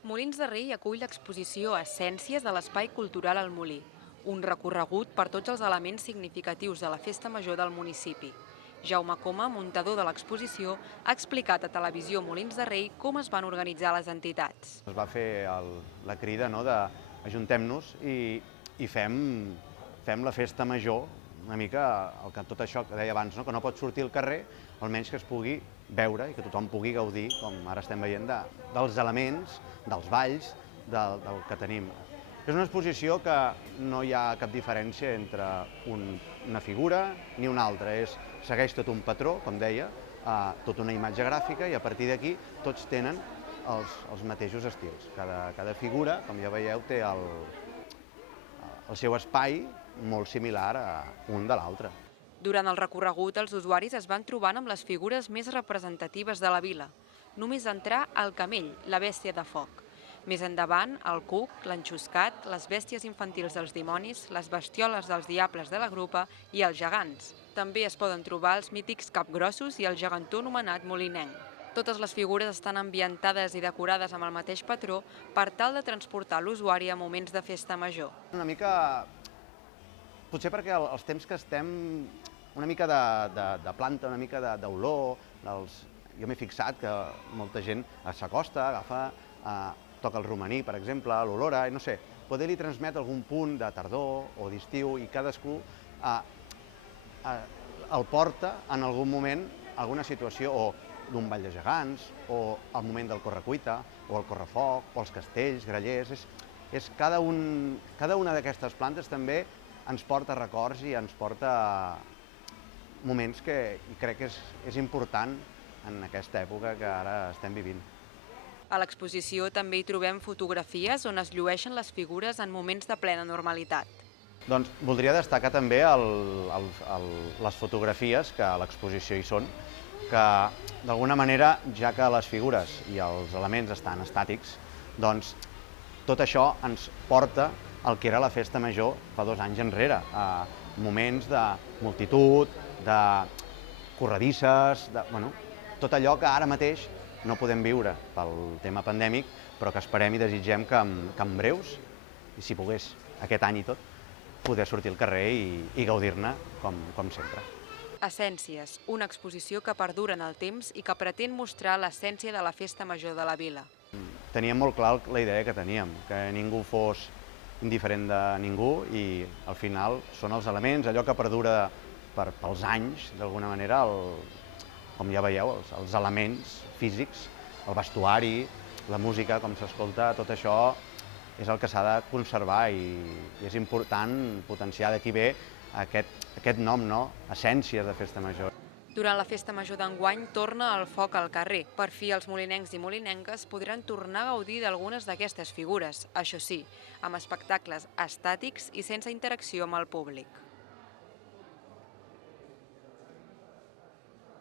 Molins de Rei acull l'exposició Essències de l'Espai Cultural al Molí, un recorregut per tots els elements significatius de la festa major del municipi. Jaume Coma, muntador de l'exposició, ha explicat a Televisió Molins de Rei com es van organitzar les entitats. Es va fer la crida de ajuntem-nos i fem la festa major, una mica tot això que deia abans, que no pot sortir al carrer, almenys que es pugui veure i que tothom pugui gaudir, com ara estem veient, dels elements, dels balls, del que tenim. És una exposició que no hi ha cap diferència entre una figura ni una altra, segueix tot un patró, com deia, tota una imatge gràfica i a partir d'aquí tots tenen els mateixos estils. Cada figura, com ja veieu, té el seu espai molt similar a un de l'altre. Durant el recorregut, els usuaris es van trobant amb les figures més representatives de la vila. Només entrar el camell, la bèstia de foc. Més endavant, el cuc, l'enxuscat, les bèsties infantils dels dimonis, les bestioles dels diables de la grupa i els gegants. També es poden trobar els mítics capgrossos i el gegantó anomenat molinenc. Totes les figures estan ambientades i decorades amb el mateix patró per tal de transportar l'usuari a moments de festa major. Una mica, potser perquè els temps que estem, una mica de planta, una mica d'olor, jo m'he fixat que molta gent s'acosta, agafa, toca el romaní, per exemple, l'olora, no sé, poder li transmet algun punt de tardor o d'estiu i cadascú el porta en algun moment a alguna situació o d'un ball de gegants, o al moment del correcuita, o el correfoc, o els castells, grallers. Cada una d'aquestes plantes també ens porta records i ens porta moments que crec que és important en aquesta època que ara estem vivint. A l'exposició també hi trobem fotografies on es llueixen les figures en moments de plena normalitat. Doncs voldria destacar també les fotografies que a l'exposició hi són, que d'alguna manera, ja que les figures i els elements estan estàtics, doncs tot això ens porta al que era la festa major fa 2 anys enrere, a moments de multitud, de corredisses, tot allò que ara mateix no podem viure pel tema pandèmic, però que esperem i desitgem que en breus, i si pogués aquest any i tot, poder sortir al carrer i gaudir-ne com sempre. Essències, una exposició que perdura en el temps i que pretén mostrar l'essència de la festa major de la vila. Teníem molt clar la idea que teníem, que ningú fos indiferent de ningú i al final són els elements, allò que perdura pels anys, d'alguna manera, com ja veieu, els elements físics, el vestuari, la música, com s'escolta, tot això és el que s'ha de conservar i és important potenciar d'aquí ve aquest nom, Essències de Festa Major. Durant la festa major d'enguany torna el foc al carrer. Per fi els molinencs i molinenques podran tornar a gaudir d'algunes d'aquestes figures, això sí, amb espectacles estàtics i sense interacció amb el públic.